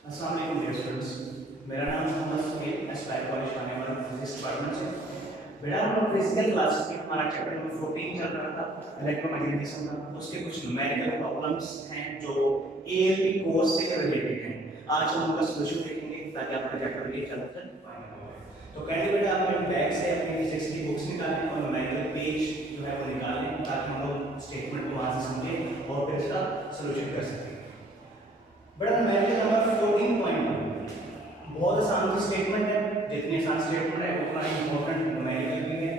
अस्सलाम वालेकुम dear students. मेरा नाम मोहम्मद सुहेल, एस्पायर कॉलेज आने वाला फिजिक्स डिपार्टमेंट से। बेटा हम लोग फिजिकल क्लास में हमारा चैप्टर नंबर 14 चल रहा था इलेक्ट्रोमैग्नेटिज्म का। उसके कुछ न्यूमेरिकल प्रॉब्लम्स हैं जो एएलपी कोर्स से रिलेटेड हैं। आज हम उनका सॉल्यूशन देखेंगे ताकि आपका चैप्टर के चैप्टर फाइनल हो जाए। तो काइंडली बेटा आप अपने बैग से अपनी फिजिक्स की बुक्स निकालें और न्यूमेरिकल पेज जो है वो निकाल लें ताकि हम लोग स्टेटमेंट को वहां से समझें और फिर इसका सॉल्यूशन कर सकें। बड़ा न्यूमेरिकल नंबर 14.2 बहुत आसान सी स्टेटमेंट है। जितनी आसान स्टेटमेंट है उतना ही इंपॉर्टेंट न्यूमेरिकल भी है।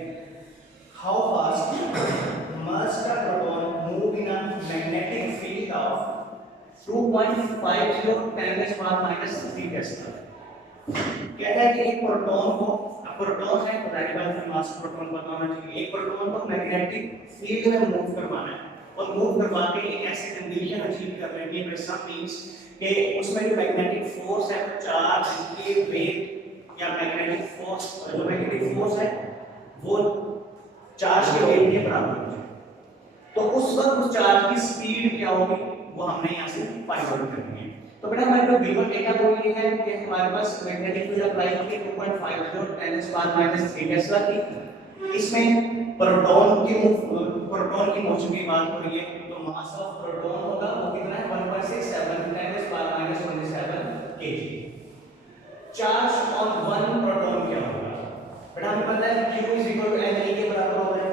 How fast must a proton move in a magnetic field of 2.50 10⁻³ Tesla. कहता है कि एक प्रोटॉन को, प्रोटॉन है बताने बाद फिर मास प्रोटॉन बताना चाहिए। एक प्रोटॉन को मैग्नेटिक फील्ड में मूव करवाना है और मूव करवा के एक ऐसी कंडीशन अचीव कर लेनी है सम मींस कि उसमें जो मैग्नेटिक फोर्स है चार्ज के वेट या मैग्नेटिक फोर्स जो मैग्नेटिक फोर्स है वो चार्ज के वेट के बराबर हो जाए। तो उस वक्त उस चार्ज की स्पीड क्या होगी वो हमने यहाँ से फाइंड आउट करनी है। तो बेटा हमारे जो गिवन डेटा वो ये है कि हमारे पास मैग्नेटिक फील्ड अप्लाई की 2.50 10⁻³ टेस्ला की। इसमें प्रोटॉन की मोशन की बात हो रही है तो मास ऑफ प्रोटॉन होगा वो कितना है 1.67 10⁻27 kg। Charge on one proton क्या होगा बेटा हमें पता है q ne के बराबर होता है।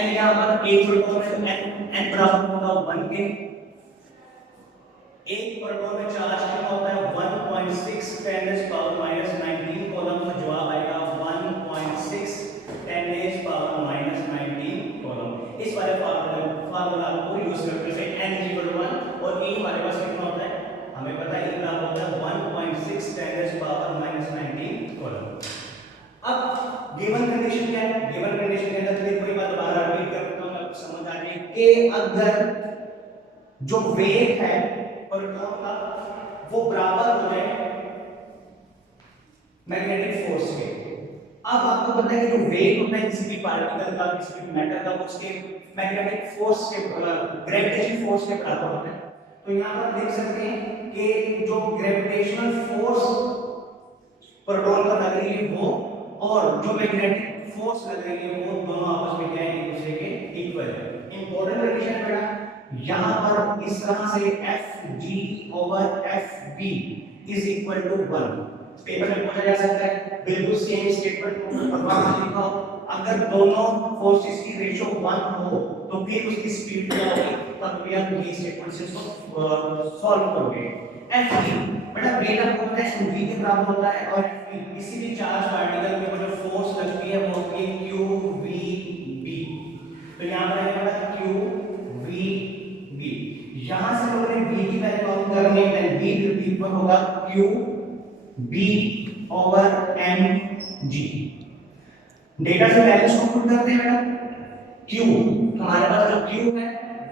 n यहां पर एक प्रोटॉन है n बराबर होगा 1 के। एक प्रोटॉन में चार्ज कितना होता है 1.6 10⁻⁻19 कूलम। तो जवाब आएगा 1.6 10⁻⁻19 कूलम। इस वाले फार्मूला को यूज करते हुए n 1 और e हमारे पास कितना होता है हमें पता है e बराबर होता है 1.6 10⁻⁻19 कूलम। अब गिवन कंडीशन क्या है? गिवन कंडीशन के अंदर फिर कोई बात दोबारा रिपीट करता हूं आपको समझ आ जाए कि अगर जो वेट है प्रोटॉन का वो बराबर हो जाए मैग्नेटिक फोर्स के। अब आपको पता है कि जो वेट होता है किसी भी पार्टिकल का किसी भी मैटर का उसके मैग्नेटिक फोर्स के ग्रेविटेशनल फोर्स के बराबर होता है। तो यहां पर देख सकते हैं कि जो ग्रेविटेशनल फोर्स प्रोटॉन का लग रही है वो और जो मैग्नेटिक फोर्स लग रही है वो दोनों आपस में क्या है एक दूसरे के इक्वल है। इंपॉर्टेंट कंडीशन बेटा यहां पर इस तरह से Fg/Fb is equal to 1 paper में पूछा जा सकता है बिल्कुल सेम स्टेटमेंट को वहां लिखा हो। अगर दोनों फोर्सेस की रेशियो 1 हो तो फिर उसकी स्पीड क्या होगी तब भी आप ये स्टेटमेंट से इसको सॉल्व करोगे। Fb बेटा वेट आपको पता है v के बराबर होता है और किसी भी चार्ज पार्टिकल में जो फोर्स लगती है वो होती है qvb। तो यहां पर है बेटा qvb। यहां से हम लोगों ने v की वैल्यू काउंट करनी है then v will be equal होगा qb/mg। डेटा से वैल्यूज को पुट करते हैं बेटा q हमारे पास जो q है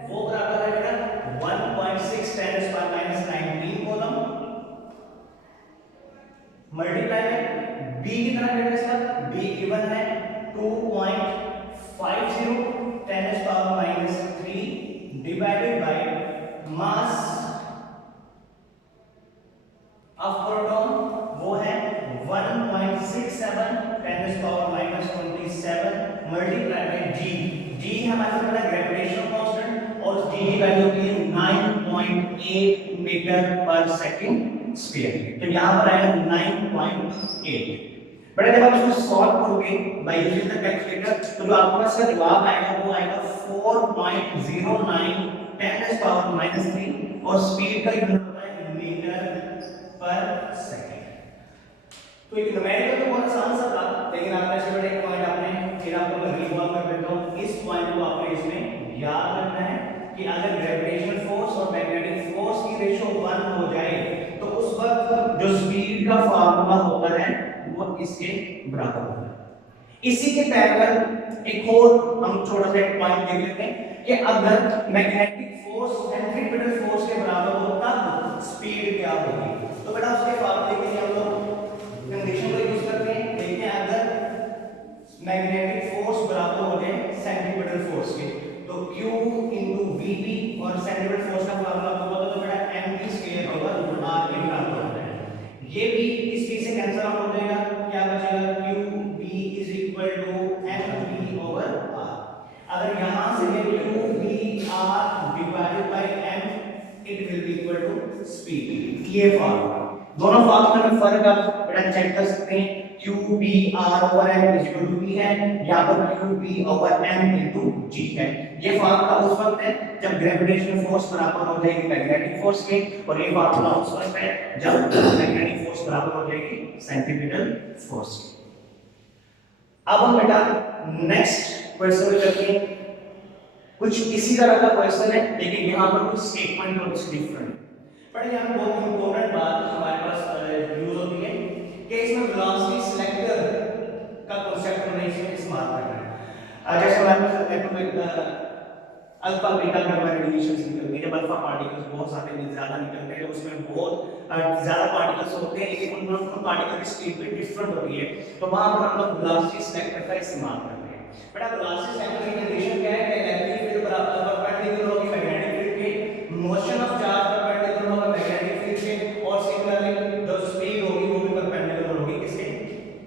वो बराबर है बेटा 1.6 10⁻⁻19 कूलम मल्टीप्लाई में b कितना बेटा इसका b गिवन है 2.50 10⁻³ divided by mass of proton वो है 1.67 10⁻⁻27 मल्टीप्लाई बाय g। g हमारे पास बड़ा ग्रेविटेशनल कांस्टेंट और g की वैल्यू होती है 9.8 मीटर पर सेकंड स्क्वायर। तो यहां पर आएगा 9.8। बड़ा जब आप इसको सॉल्व करोगे बाय यूजिंग द कैलकुलेटर तो जो आपके पास का जवाब आएगा वो आएगा 4.09 10⁻³ और स्पीड का यूनिट होता है मीटर पर सेकंड। तो एक न्यूमेरिकल तो बहुत आसान सा था लेकिन आपने इसमें बड़े एक पॉइंट आपने फिर आपको मैं रिवॉल्व कर देता हूं। इस पॉइंट को आपने इसमें याद रखना है कि अगर ग्रेविटेशनल फोर्स और मैग्नेटिक फोर्स की रेशियो 1 हो जाए तो उस वक्त जो स्पीड का फार्मूला होता है वो इसके बराबर होता है। इसी के पैरेलल एक और हम छोटा सा एक पॉइंट देख लेते हैं कि अगर मैग्नेटिक फोर्स सेंट्रीपिटल फोर्स के बराबर हो तब स्पीड क्या होगी। तो बेटा उसके फार्मूले के लिए हम लोग कंडीशन को यूज करते हैं। देखते हैं अगर मैग्नेटिक फोर्स बराबर हो जाए सेंट्रीपिटल फोर्स के तो q * vp और सेंट्रीपिटल फोर्स का फार्मूला आपको पता तो बेटा mv² होगा r के बराबर होता है। स्पीड। ये फॉर्मूला, दोनों फॉर्मूला में फर्क आप बेटा चेक कर सकते हैं। Q B R over M is equal to V है, यहाँ पर Q B over M into G है। ये फॉर्मूला उस वक्त है जब ग्रेविटेशनल फोर्स बराबर हो जाएगी मैग्नेटिक फोर्स के, और ये फॉर्मूला उस वक्त है जब मैग्नेटिक फोर्स बराबर हो जाएगी सेंट्रीपिटल फोर्स के। अब हम बेटा नेक्स्ट क्वेश्चन करते हैं। कुछ इसी तरह का क्वेश्चन है, लेकिन यहाँ पर कुछ स्टेटमेंट और कुछ डिफरेंट। पर यहाँ बहुत इंपॉर्टेंट बात हमारे पास यूज होती है कि इसमें वेलोसिटी सिलेक्टर का कांसेप्ट हमने इसमें इस्तेमाल करना है। जैसे हमारे पास atomic alpha beta gamma radiations निकलते हैं, जब अल्फा पार्टिकल्स बहुत सारे ज्यादा निकलते हैं, उसमें बहुत ज्यादा पार्टिकल्स होते हैं, लेकिन उन पार्टिकल की स्पीड भी डिफरेंट होती है, तो वहां पर हम लोग वेलोसिटी सिलेक्टर का इस्तेमाल करते हैं। बेटा वेलोसिटी सिलेक्टर की कंडीशन क्या है कि इलेक्ट्रिक फील्ड बराबर परपेंडिकुलर होगी मैग्नेटिक फील्ड के, मोशन ऑफ चार्ज परपेंडिकुलर होगा मैग्नेटिक फील्ड के, और सिमिलरली जो स्पीड होगी वो भी परपेंडिकुलर होगी किसके,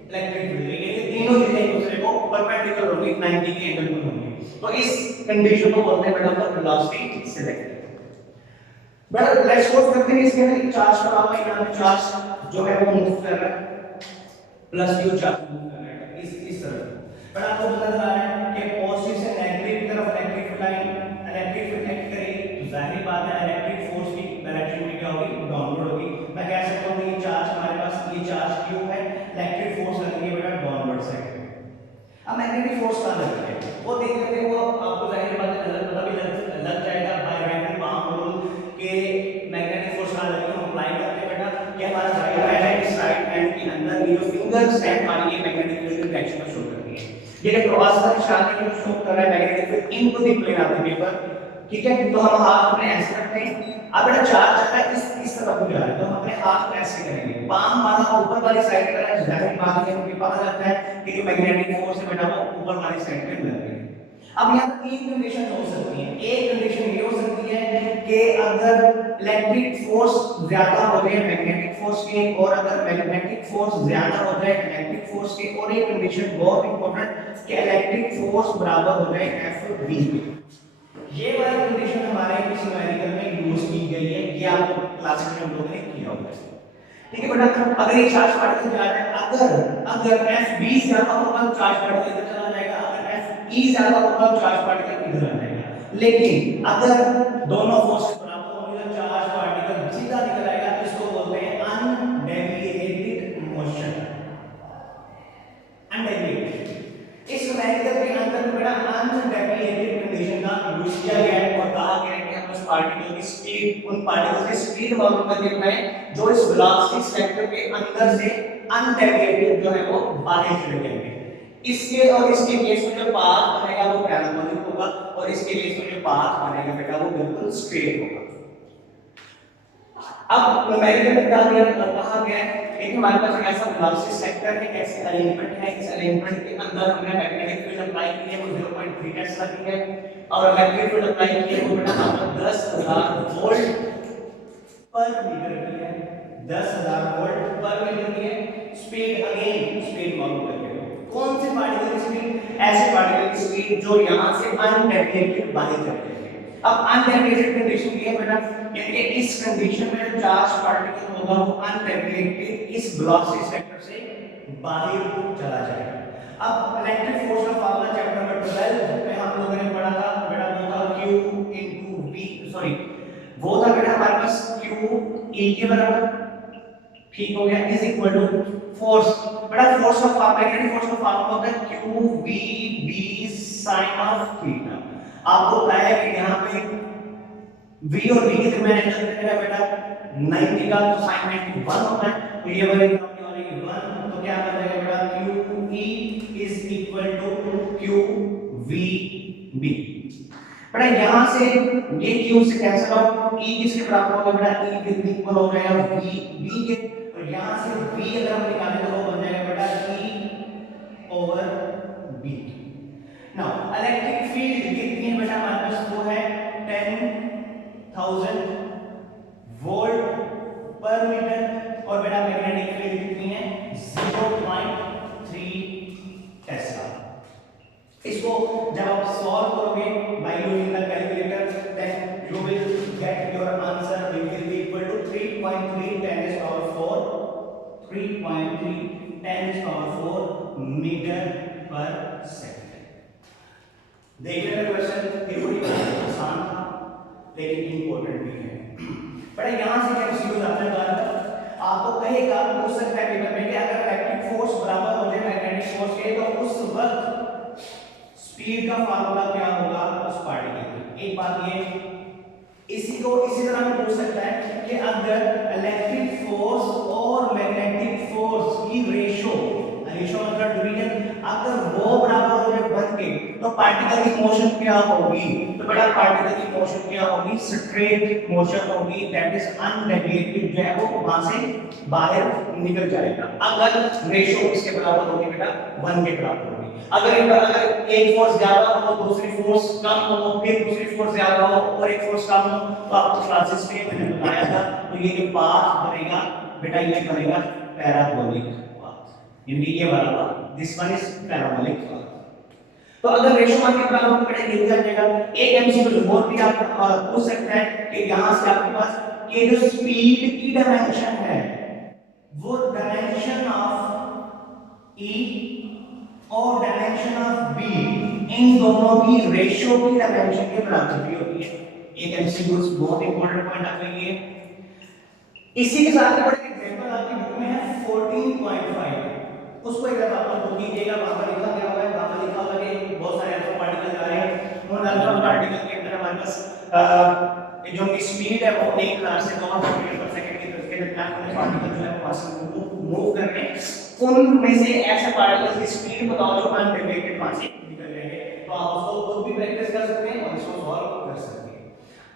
इलेक्ट्रिक फील्ड के। ये तीनों चीजें एक दूसरे को परपेंडिकुलर होगी, 90 के एंगल पर होंगी। तो इस कंडीशन को बोलते हैं बेटा वेलोसिटी सिलेक्टर। बेटा लेट्स सपोज करते हैं इसके अंदर चार्ज पड़ा हुआ है, यहाँ पे चार्ज जो है वो मूव कर रहा है, प्लस क्यू चार्ज मूव कर रहा है इस तरफ। बेटा आपको पता चला है कि पॉजिटिव से नेगेटिव की तरफ इलेक्ट्रिक फील्ड एक्ट करेगी, तो जाहिर बात है इलेक्ट्रिक फोर्स की डायरेक्शन में क्या होगी, डाउनवर्ड होगी। मैं कह सकता हूं कि ये चार्ज हमारे पास, ये चार्ज क्यू है, इलेक्ट्रिक फोर्स लगेगी बेटा डाउनवर्ड साइड पे। अब मैग्नेटिक फोर्स कहां लगती है वो देख लेते हैं, वो आपको जाहिर बात है पता भी लग जाएगा बाय रैंडम पाम रूल के मैग्नेटिक फोर्स कहां लगती है, हम अप्लाई करते हैं बेटा कि हमारा राइट हैंड है, इस राइट हैंड के अंदर ये जो फिंगर्स है हमारी ये मैग्नेटिक फील्ड की डायरेक्शन में शो करती है। ये जो क्रॉस का निशान है जो शो कर रहा है magnetic field into the plane of the paper, ठीक है। तो हम हाथ अपने ऐसे रखते हैं, अब बेटा चार्ज चल रहा है इस तरफ को जा रहा है, तो हम अपने हाथ को ऐसे करेंगे, पाम हमारा ऊपर वाली साइड पर है, जाहिर बात है हमें पता लगता है कि जो मैग्नेटिक फोर्स है बेटा वो ऊपर वाली साइड पे लग रही है। अब यहाँ तीन कंडीशन हो सकती हैं। एक कंडीशन ये हो सकती है कि अगर इलेक्ट्रिक फोर्स ज्यादा हो जाए मैग्नेटिक फोर्स के, और अगर मैग्नेटिक फोर्स ज्यादा हो जाए इलेक्ट्रिक फोर्स के, और एक कंडीशन बहुत इंपॉर्टेंट कि इलेक्ट्रिक फोर्स बराबर हो जाए Fv के। ये वाली कंडीशन हमारे इस न्यूमेरिकल में यूज की गई है, ये आपको क्लास में हम लोगों ने किया होगा, ठीक है बेटा। अगर ये चार्ज पार्टिकल जा रहा है, अगर Fb ज्यादा होगा तो चार्ज पार्टिकल इधर चला जाएगा, अगर Fe ज्यादा होगा तो चार्ज पार्टिकल इधर आ जाएगा। लेकिन अगर दोनों फोर्स बराबर होंगे तो चार्ज पार्टिकल सीधा निकल आएगा, तो इसको बोलते हैं अनडेविएटेड मोशन। अनडेविएटेड इस न्यूमेरिकल के अंदर बेटा अनडेविएटेड कंडीशन का यूज किया गया है, और कहा गया है कि हम उस पार्टिकल की स्पीड, उन पार्टिकल की स्पीड मालूम करके बनाए जो इस वेलोसिटी सेक्टर के अंदर से अनडेविएटेड जो है वो बाहर चले जाएंगे। इसके और इसके केस में जो पाथ बनेगा वो पैराबोलिक होगा, और इसके केस में जो पाथ बनेगा बेटा वो बिल्कुल स्ट्रेट होगा। अब न्यूमेरिकल में कहा गया है कि हमारे पास एक ऐसा वेलोसिटी सेक्टर है, ऐसे अरेंजमेंट है, इस अरेंजमेंट के अंदर हमने मैग्नेटिक फील्ड अप्लाई की है वो 0.3 टेस्ला की है, और इलेक्ट्रिक फील्ड अप्लाई की है वो बेटा आपका 10,000 वोल्ट पर मीटर की है, 10,000 वोल्ट पर मीटर की है। स्पीड अगेन स्पीड मालूम करके कौन से पार्टिकल की स्पीड, ऐसे पार्टिकल की स्पीड जो यहां से अनडेविएटेड बाहर चले जाएंगे। अब अनडेविएटेड कंडीशन ये है बेटा, यानी कि इस कंडीशन में जो चार्ज पार्टिकल होगा वो अनडेविएटेड इस वेलोसिटी सेक्टर से बाहर चला जाएगा। अब इलेक्ट्रिक फोर्स का फार्मूला चैप्टर नंबर 12 में हम लोगों ने पढ़ा था बेटा, वो था Q into V, सॉरी वो था बेटा हमारे पास Q E के बराबर, ठीक हो गया, इज इक्वल टू फोर्स। बेटा फोर्स का फार्मूला, मैग्नेटिक फोर्स का फार्मूला होता है Q V B sin of theta. आपको पता है कि यहां पे V और B के दरमियान एंगल कितना है बेटा 90 का, तो sin 90 1 होता है, तो ये वाली टर्म क्या होगी 1, तो क्या बन जाएगा बेटा QE is equal to QVB। बेटा यहां से ये Q से कैंसिल आउट, E किसके बराबर होगा बेटा E के इक्वल हो जाएगा VB के, और यहां से V अगर हम निकालें तो वो बन जाएगा बेटा E over B। Now electric field कितनी है बेटा हमारे पास, वो है 10,000 वोल्ट पर मीटर, और बेटा मैग्नेटिक फील्ड कितनी है 0.3 टेस्ला। इसको जब आप सॉल्व करोगे by using the calculator then you will get your answer will be equal to 3.3 10 is power 4 3.3 10 is power 4 metre पर सेकंड। देख लेना क्वेश्चन, थोड़ी आसान था लेकिन इंपॉर्टेंट भी है। बड़ा यहां से क्या सीरीज आपने कहा था, आपको कहेगा पूछ सकता है पेपर में कि अगर इलेक्ट्रिक फोर्स बराबर हो जाए मैग्नेटिक फोर्स के तो उस वक्त स्पीड का फार्मूला क्या होगा उस पार्टिकल की। एक बात ये, इसी को इसी तरह में पूछ सकता है कि अगर इलेक्ट्रिक फोर्स और मैग्नेटिक फोर्स की रेशो मतलब डिवीजन अगर वो बराबर हो जाए 1 के तो पार्टिकल की मोशन क्या होगी। तो बेटा पार्टिकल की मोशन क्या होगी, स्ट्रेट मोशन होगी, दैट इज अनडेविएटेड, जो है वो वहां से बाहर निकल जाएगा अगर रेशो इसके बराबर होगी बेटा 1 के बराबर होगी। अगर एक फोर्स ज्यादा हो दूसरी फोर्स कम हो, फिर दूसरी फोर्स ज्यादा हो और एक फोर्स कम हो, तो आपको क्लासेस में मैंने बताया था, तो ये जो पाथ बनेगा बेटा ये बनेगा पैराबोलिक पाथ, यानी ये वाला this one is parabolic path. तो अगर रेशो 1 के बराबर हो बेटा ये भी आ जाएगा। एक एमसीक्यू और भी आप पूछ सकते हैं कि यहां से आपके पास ये जो स्पीड की डायमेंशन है वो डायमेंशन ऑफ ई और डायमेंशन ऑफ बी इन दोनों की रेशियो की डायमेंशन के बराबर भी होती है। एक एमसीक्यू बहुत इंपॉर्टेंट पॉइंट आपका ये। इसी के साथ एक एग्जांपल आपकी बुक में है 14.5, उसको एक बार आप बुक कीजिएगा, वहां पर लिखा गया हुआ है, वहां पर लिखा हुआ है कि बहुत सारे अल्फा पार्टिकल जा रहे हैं और अल्फा पार्टिकल के अंदर हमारे पास जो स्पीड है वो 1,000 से 2,000 मीटर पर सेकंड की तरफ के दरमियान पार्टिकल जो है वहां से मूव कर रहे हैं। उनमें से ऐसे पार्टिकल्स की स्पीड बताओ जो अनडेविएटेड वहां से निकल रहे हैं, तो आप उसको खुद भी प्रैक्टिस कर सकते हैं और इसको सॉल्व कर सकते हैं।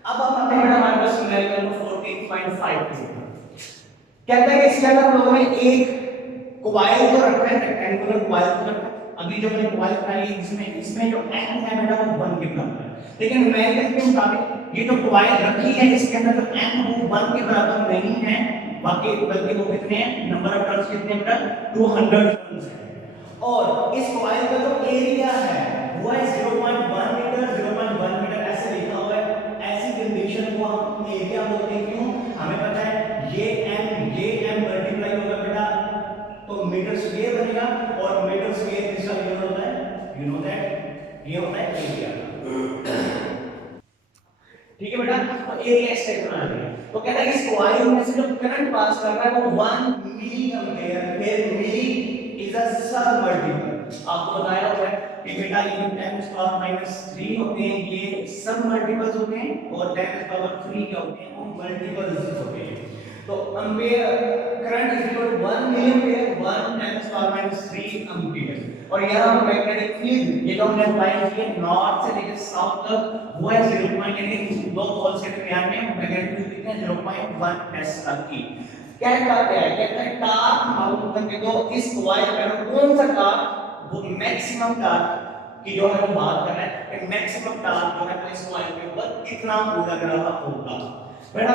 अब हम आते हैं हमारे पास न्यूमेरिकल नंबर 14.5 कहता है कि इसके अंदर हम लोगों ने एक कॉइल को रखा है, रेक्टेंगुलर कॉइल को रखा है। अभी जो मैंने कॉइल बनाई है इसमें जो एन है बेटा वो 1 के बराबर है, लेकिन न्यूमेरिकल के मुताबिक ये जो कॉइल रखी है इसके अंदर जो एन वो 1 के बराबर नहीं है, बाकी बल्कि वो कितने हैं, नंबर ऑफ टर्न्स कितने हैं बेटा 200 टर्न्स है। और इस कॉइल का जो एरिया है वो है 0.1 मीटर 0.1 मीटर ऐसे लिखा हुआ है। ऐसी कंडीशन को हम एरिया बोलते हैं, क्यों, हमें पता है ये m मल्टीप्लाई होगा बेटा तो मीटर स्क्वायर बनेगा और मीटर स्क्वायर किसका यूनिट होता है, यू नो दैट ये होता है एरिया। ठीक है बेटा, तो एरिया इस टाइप बना दिया। तो कहता है इस कॉइल में से जो करंट पास कर रहा है वो 1 मिली एम्पीयर, फिर मिली इज अ सब मल्टीपल। आपको बताया हुआ है कि बेटा ये 10⁻³ होते हैं, ये सब मल्टीपल्स होते हैं और 10⁻³ क्या होते हैं, वो मल्टीपल्स होते हैं। तो ampere current is equal to 1 milli ampere 1 10⁻³ ampere. और यहां पर मैग्नेटिक फील्ड ये जो हमने अप्लाई किए नॉर्थ से लेकर साउथ तक वो है 0. यानी दो पोल्स के दरमियान में मैग्नेटिक फील्ड कितने 0.1 s तक की। कहता क्या है, कहता है टॉर्क मालूम करके दो इस कॉइल पर कौन सा टॉर्क, वो मैक्सिमम टॉर्क की जो है वो बात कर रहा है कि मैक्सिमम टॉर्क जो है वो इस कॉइल के ऊपर कितना लग रहा होगा। बेटा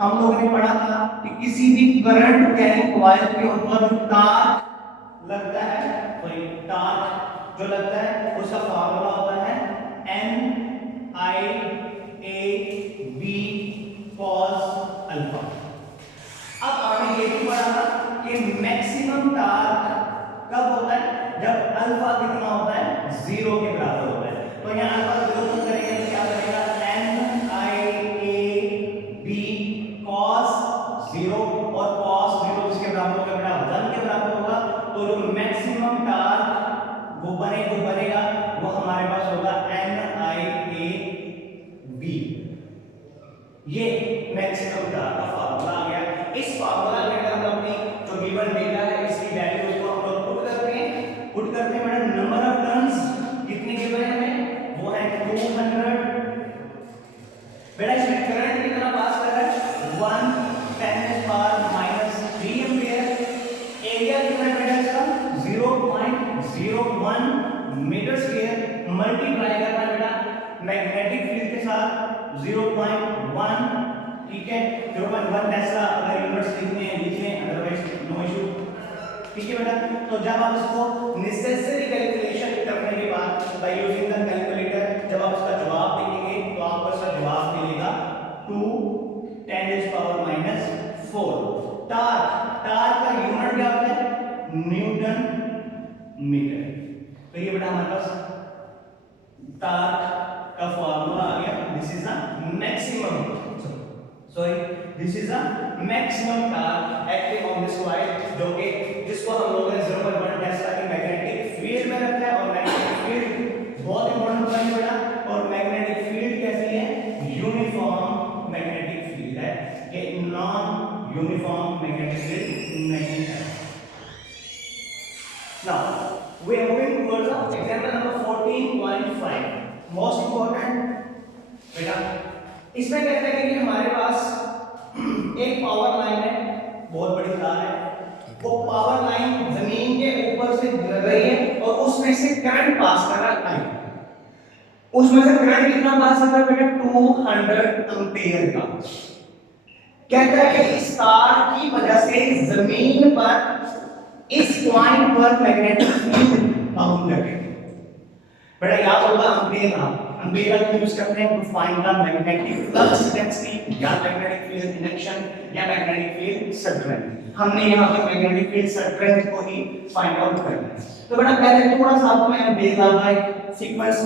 हम लोगों ने पढ़ा था कि किसी भी करंट कैरिंग कॉइल के ऊपर टॉर्क लगता है, तो ये टॉर्क जो लगता है उसका फार्मूला होता है NIAB cos अल्फा। अब आगे ये भी पढ़ा था कि मैक्सिमम टॉर्क कब होता है, जब अल्फा कितना होता है 0 के बराबर होता है। तो यहां अल्फा 0 को करेंगे तो क्या बनेगा NIAB cos 0 और cos 0 किसके बराबर होगा बेटा 1 के बराबर होगा। तो जो मैक्सिमम टॉर्क वो बनेगा वो हमारे पास होगा NIAB। ये मैक्सिमम टॉर्क का फार्मूला आ गया। इस फार्मूला के अंदर हम अपनी जो गिवन डेटा है इसकी वैल्यूज को हम लोग पुट करते हैं मैडम। नंबर ऑफ टर्न्स कितने गिवन है हमें, वो है 200। बेटा इसमें करंट कितना पास कर रहा है 1 10⁻³ एम्पीयर। एरिया कितना है बेटा इसका 0.01 मीटर स्क्वायर मल्टीप्लाई करना है बेटा मैग्नेटिक फील्ड के साथ 0.1, ठीक है 0.1 टेस्ला अगर यूनिट्स लिखने हैं लिख लें, अदरवाइज नो इशू। ठीक है बेटा, तो जब आप इसको नेसेसरी कैलकुलेशन करने के बाद बाय यूजिंग द कैलकुलेटर जब आप इसका जवाब देंगे तो आपको इसका जवाब मिलेगा 2 10⁻⁴। टार्क का यूनिट क्या होता है? Newton metre. तो ये बेटा हमारे पास टार्क का फॉर्मूला आ गया। This is the maximum, sorry this is the maximum torque acting on this coil, जो कि जिसको हम लोगों ने 0.1 टेस्ला की मैग्नेटिक फील्ड में रखा है। और मैग्नेटिक फील्ड बहुत इंपॉर्टेंट पॉइंट है बेटा। और मैग्नेटिक फील्ड कैसी है? यूनिफॉर्म मैग्नेटिक फील्ड है, कि नॉन यूनिफॉर्म मैग्नेटिक फील्ड नहीं है। Now we are moving towards the example number 14.5, most important बेटा। इसमें कहते हैं कि हमारे पास एक पावर लाइन है, बहुत बड़ी तार है। वो पावर लाइन जमीन के ऊपर से गुजर रही है और उसमें से करंट पास कर रहा है। उसमें से करंट कितना पास कर रहा है बेटा? 200 एम्पीयर का। कहता है कि इस तार की वजह से जमीन पर इस पॉइंट पर मैग्नेटिक फील्ड बाउंड करें। बेटा याद होगा एम्पीयर का यूज करते हैं to find the magnetic flux density या मैग्नेटिक फील्ड इंडक्शन या मैग्नेटिक फील्ड स्ट्रेंथ। हमने यहां पे मैग्नेटिक फील्ड स्ट्रेंथ को ही फाइंड आउट करना है। तो बेटा पहले थोड़ा सा आपको मैं एम्पीयर का एक सीक्वेंस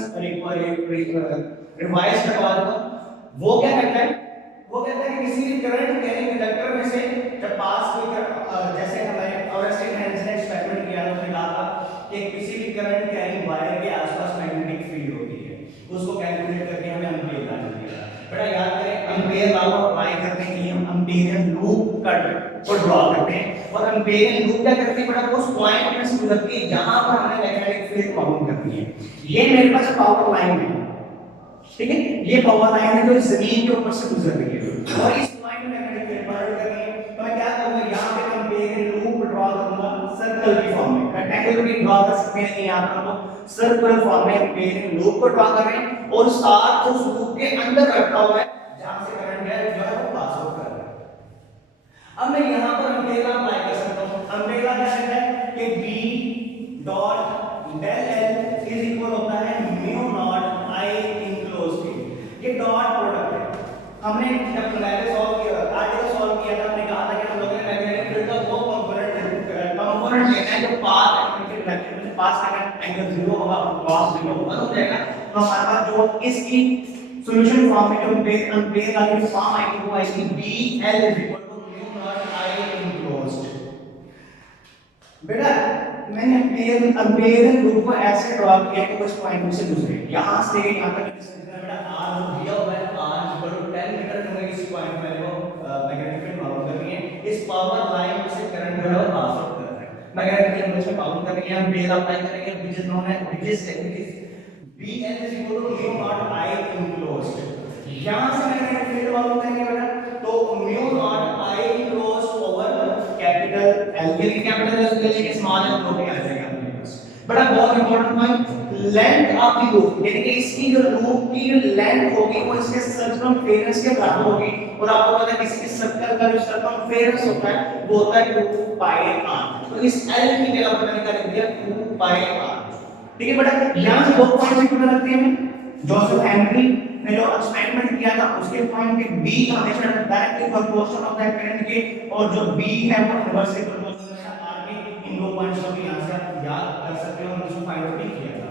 रिवाइज करवा दूंगा। वो क्या कहता है? वो कहता है कि किसी भी करंट कैरिंग इंडक्टर में से जब पास कोई जैसे हमारे ऑरेस्टिन हैंस ने एक्सपेरिमेंट किया, उसने कहा था कि किसी भी करंट कैरिंग वायर के आसपास मैग्नेटिक फील्ड होती है, उसको कैलकुलेट करके हमें एम्पीयर लॉ मिलेगा। बड़ा याद करें, एम्पीयर लॉ को अप्लाई करने के लिए हम एम्पीरियन लूप को ड्रॉ करते हैं। और एम्पीरियन लूप क्या करती है बेटा? उस पॉइंट में से गुजरती है जहां पर हमें मैग्नेटिक फील्ड बाउंड करनी है। ये मेरे पास पावर लाइन है, ठीक है? ये पावर लाइन है जो जमीन के ऊपर से गुजर रही है और इस पॉइंट में मैग्नेटिक फील्ड बाउंड करनी है। तो मैं क्या करूंगा? यहां पे एम्पीरियन लूप ड्रॉ करूंगा सर्कल की फॉर्म में। रेक्टेंगल भी ड्रॉ कर सकते हैं, यहां पर हम सर्कुलर फॉर्म में एम्पीरियन लूप को ड्रॉ कर रहे हैं और साथ उस लूप के अंदर रखा हुआ है जहां से करंट है जो है वो पास आउट कर रहा है। अब मैं यहां पर एम्पीयर लॉ अप्लाई कर सकता हूं। एम्पीयर लॉ क्या कहता है कि B dot del L is equal होता है mu naught I enclosed field. ये डॉट प्रोडक्ट है। हमने जब पहले सॉल्व किया, आर्टिकल सॉल्व किया था, हमने कहा था कि हम लोगों ने मैग्नेटिक फील्ड का वो कंपोनेंट लेना है जो पाथ मैग्नेटिक फील्ड पास करना एंगल 0 होगा और cos 0 1 हो जाएगा। तो हमारे पास जो इसकी सॉल्यूशन फॉर्म में जो एम्पीयर लॉ की फॉर्म आएगी वो आएगी BL is equal to mu naught I enclosed. बेटा मैंने एम्पीरियन लूप को ऐसे ड्रॉ किया कि उस पॉइंट से गुजरे, यहां से यहां तक डिस्टेंस है बेटा r जो दिया हुआ है r 10 मीटर दूंगा। इस पॉइंट में वो मैग्नेटिक फील्ड बाउंड करनी है। इस पावर लाइन से करंट जो है वो पास आउट कर रहा है, मैग्नेटिक फील्ड से बाउंड करनी है। हम बेल अप्लाई करेंगे which is known as BL is equal to mu naught I enclosed. यहां से मैग्नेटिक फील्ड बाउंड करेंगे बेटा, तो mu naught I enclosed over capital L के लिए कैपिटल L के लिए स्मॉल l को भी आ जाएगा अपने पास। बड़ा बहुत important point, length of the loop, यानी कि इसकी जो लूप की जो लेंथ होगी वो इसके सर्कमफेरेंस के बराबर होगी। और आपको पता है किसी सर्कल का जो सर्कमफेरेंस होता है वो होता है 2 पाई r। तो इस L की जगह पर मैंने क्या लिख दिया? 2 पाई r। ठीक है बेटा, यहां से दो पॉइंट्स पता लगते हैं हमें। जोसेफ हेनरी ने जो एक्सपेरिमेंट किया था उसके पॉइंट के B हमेशा डायरेक्टली प्रोपोर्शनल होता है करंट के, और जो B है वो इनवर्सली प्रोपोर्शनल है R के। इन दो पॉइंट्स को भी यहां से आप याद कर सकते हो, हमने इसको फाइंड आउट भी किया था।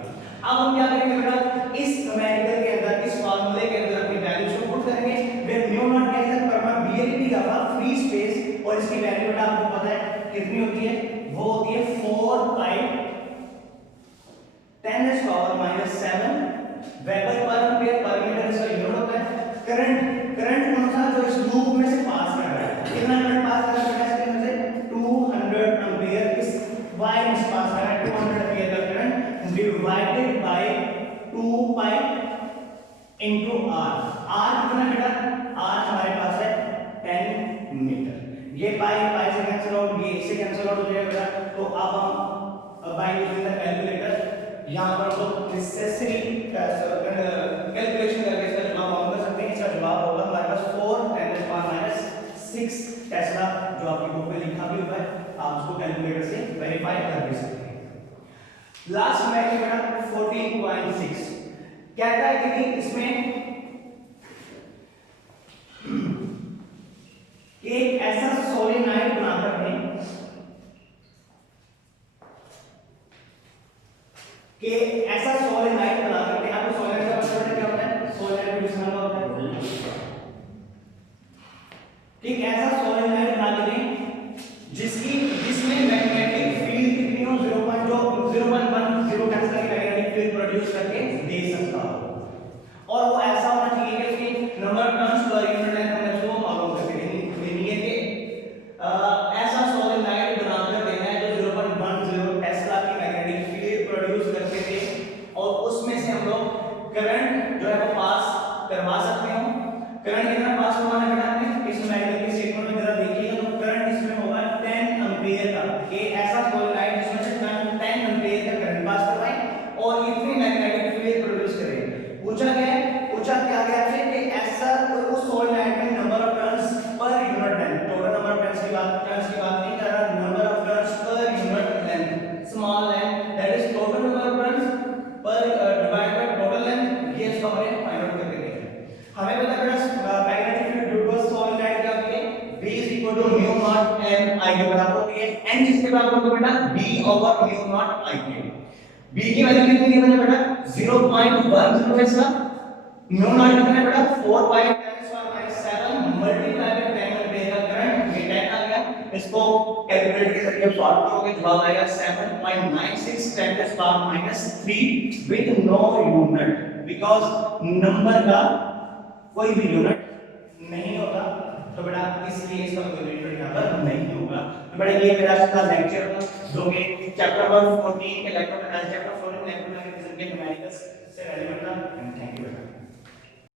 अब हम क्या करेंगे बेटा? इस न्यूमेरिकल के अंदर, इस फार्मूले के अंदर अपनी वैल्यूज को पुट करेंगे। वेयर म्यू नॉट के अंदर परमेबिलिटी का फ्री स्पेस, और इसकी वैल्यू बेटा आपको पता है कितनी होती है? वो होती है 4 पाई 10 -7 वेबर पर एम्पीयर पर मीटर इसका यूनिट होता है। करंट कौन सा? जो इस लूप में से पास कर रहा है। कितना करंट पास कर रहा है इसके अंदर से? 200 एम्पीयर इस वायर में से पास कर रहा है। 200 एम्पीयर का current divided by 2 pi into r। r कितना बेटा? r हमारे पास है 10 मीटर। ये पाई से कैंसिल आउट, ये इससे कैंसिल आउट हो जाएगा बेटा। तो अब हम बाय यूजिंग द कैलकुलेटर यहां पर तो नेसेसरी कैलकुलेशन करके इसका जवाब हम कर सकते हैं। इसका जवाब होगा हमारे पास 4 10⁻⁶ टेस्ला, जो आपकी बुक में लिखा भी हुआ है, आप उसको कैलकुलेटर से वेरीफाई कर भी सकते हैं। लास्ट में है बेटा 14.6 कहता है कि इसमें कि एक ऐसा सोलेनॉइड बनाकर दें कि ऐसा सोलेनॉइड बनाकर दें। आपको सोलेनॉइड का मतलब क्या होता है? सोलेनॉइड को किसका नाम होता है? ठीक, ऐसा सोलेनॉइड बना के दें जिसमें मैग्नेटिक फील्ड कितनी हो 0.10 टेस्ला की मैग्नेटिक फील्ड प्रोड्यूस करके दे सकता हो। और वो ऐसा होना चाहिए कि उसकी number of turns per unit length हमें उसको मालूम करके देनी है कि ऐसा सोलेनॉइड बनाकर देना है जो 0.10 टेस्ला की मैग्नेटिक फील्ड प्रोड्यूस करके दे और उसमें से हम लोग करंट जो है वो पास करवा सकते हो। करंट कितना पास करवाना है बेटा आपने इस मैग्नेटिक स्टेटमेंट में जरा देखिएगा तो करंट इसमें होगा 10 एंपियर का। ये ऐसा सोलेनॉइड जिसमें से 10 एंपियर का करंट पास करवाए और इतनी मैग्नेटिक फील्ड प्रोड्यूस करे। पूछा क्या गया आपसे कि ऐसा उस सोलेनॉइड में number of turns per unit length, total number of turns की बात नहीं कर रहा, number of turns per unit length, small length that is total number of turns per divide by total length. ये इसको हमने फाइंड आउट करके देखा है। हमें पता है magnetic field due to solenoid क्या होती है? B = μ0 n I के बराबर होती है। n किसके बराबर होगा बेटा? B/μ0 I के। B की वैल्यू कितनी दी मैंने बेटा? 0.10 टेस्ला। μ0 कितना है बेटा? 4 pi 10⁻⁷ मल्टीप्लाई बाय 10 एंपियर का करंट, ये 10 आ गया। इसको कैलकुलेटर के जरिए सॉल्व करोगे जवाब आएगा 7.96 10⁻³ with no unit, because number का कोई भी यूनिट नहीं होता तो बेटा इसलिए इसका कोई यूनिट यहां पर नहीं होगा। तो बेटा ये मेरा आज का लेक्चर था जो कि चैप्टर 14 के चैप्टर 14 इलेक्ट्रोमैग्नेटिज्म के न्यूमेरिकल्स से रेलेवेंट था। थैंक यू बेटा।